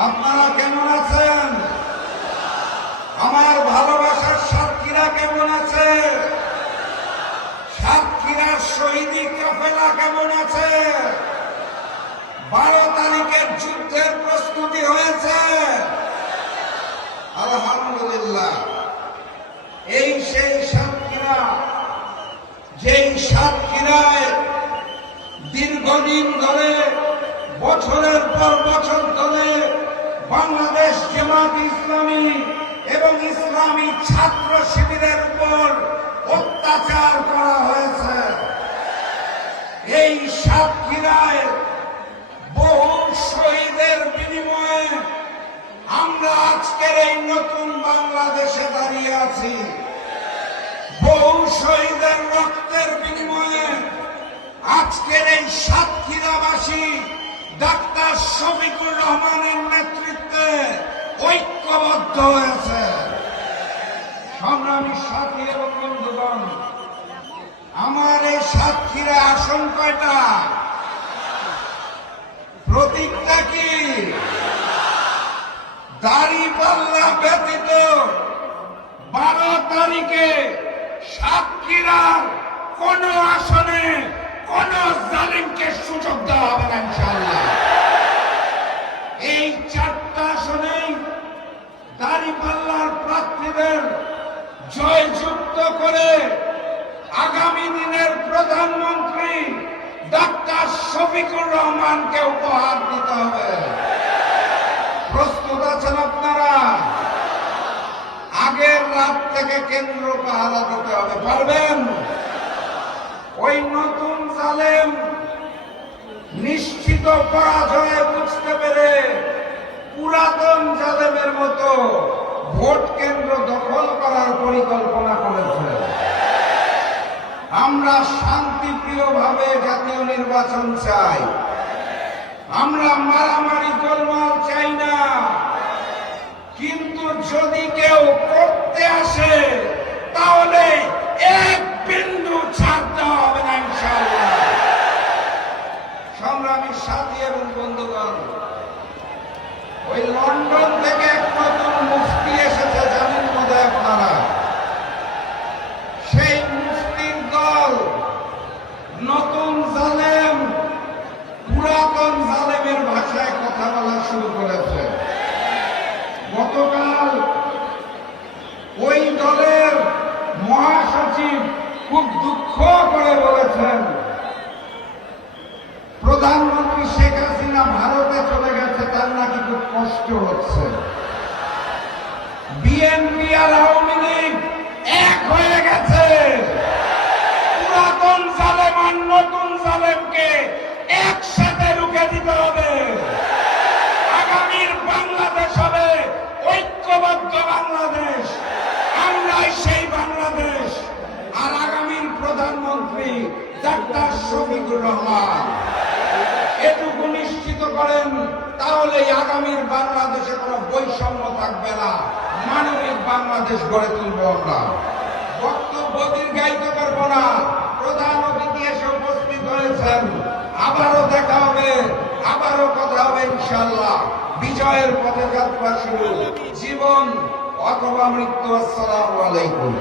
আপনারা কেমন আছেন? আমার ভালোবাসার সাতক্ষীরা কেমন আছে? সাতক্ষীরার শহীদি কাফেলা কেমন আছে? 12 তারিখের যুদ্ধের প্রস্তুতি হয়েছে? আলহামদুলিল্লাহ। এই সেই সাতক্ষীরা, যেই সাতক্ষীরায় দীর্ঘদিন ধরে, বছরের পর বছর ধরে বাংলাদেশ জামাত ইসলামী এবং ইসলামী ছাত্র শিবিরের উপর অত্যাচার করা হয়েছে। এই সাতক্ষীরায় বহু শহীদের বিনিময়ে আমরা আজকের এই নতুন বাংলাদেশে দাঁড়িয়ে আছি। বহু শহীদের রক্তের বিনিময়ে আজকের এই সাতক্ষীরাবাসী ডাক্তার শফিকুর রহমানের নেতৃত্বে ঐক্যবদ্ধ হয়েছে। সংগ্রামী সাথী এবং বন্ধুগণ, আমার এই সাতক্ষীরা আসন কয়টা? প্রতীকটা কি? দাঁড়িপাল্লা ব্যতীত 12 তারিখে সাতক্ষীরার কোন আসনে কোন জালিমকে সুযোগ দেওয়া হবে না ইনশাআল্লাহ। এই 4টা আসনেই দাঁড়িপাল্লার প্রার্থীদের জয়যুক্ত করে আগামী দিনের প্রধানমন্ত্রী ডাক্তার শফিকুর রহমানকে উপহার দিতে হবে। প্রস্তুত আছেন আপনারা? আগের রাত থেকে কেন্দ্র পাহারা দিতে হবে, পারবেন? ওই নতুন জালেম নিশ্চিত পরাজয়ে বুঝতে পেরে পুরাতন জালেমের মতো ভোট কেন্দ্র দখল করার পরিকল্পনা করেছে। আমরা শান্তিপ্রিয়ভাবে জাতীয় নির্বাচন চাই। আমরা মারামারি গোলমাল চাই না। কিন্তু যদি কেউ করতে আসে তাহলে এক বিন্দু ছাড়তে হবে না ইনশাআল্লাহ। সংগ্রামী সাথী এবং বন্ধুগণ, ওই লন্ডন থেকে এক নতুন মুফতি এসেছে, জানেন বোধহয় আপনারা। সেই মুফতির দল নতুন জালেম পুরাতন জালেমের ভাষায় কথা বলা শুরু করেছে। গতকাল ওই দলের মহাসচিব খুব দুঃখ করে বলেছেন, প্রধানমন্ত্রী শেখ হাসিনা ভারতে চলে গেছে, তার নাকি খুব কষ্ট হচ্ছে। বিএনপি আর আওয়ামী লীগ এক হয়ে গেছে। পুরাতন জালেম আর নতুন জালেমকে একসাথে রুখে দিতে হবে। আগামীর বাংলাদেশ হবে ঐক্যবদ্ধ বাংলাদেশ। আমরাই সেই বাংলাদেশ। আর আগামীর প্রধানমন্ত্রী ডাক্তার শফিকুর রহমান। এটুকু নিশ্চিত করেন, তাহলে আগামীর বাংলাদেশে কোনো বৈষম্য থাকবে না, মানবিক বাংলাদেশ গড়ে তুলব আমরা। বক্তব্য দীর্ঘায়িত করব না। প্রধান অতিথি এসে উপস্থিত হয়েছেন। আবারও দেখা হবে, আবারও কথা হবে ইনশাআল্লাহ। বিজয়ের পথে যাত্রা শুরু, জীবন অথবা মৃত্যু। আসসালামু আলাইকুম।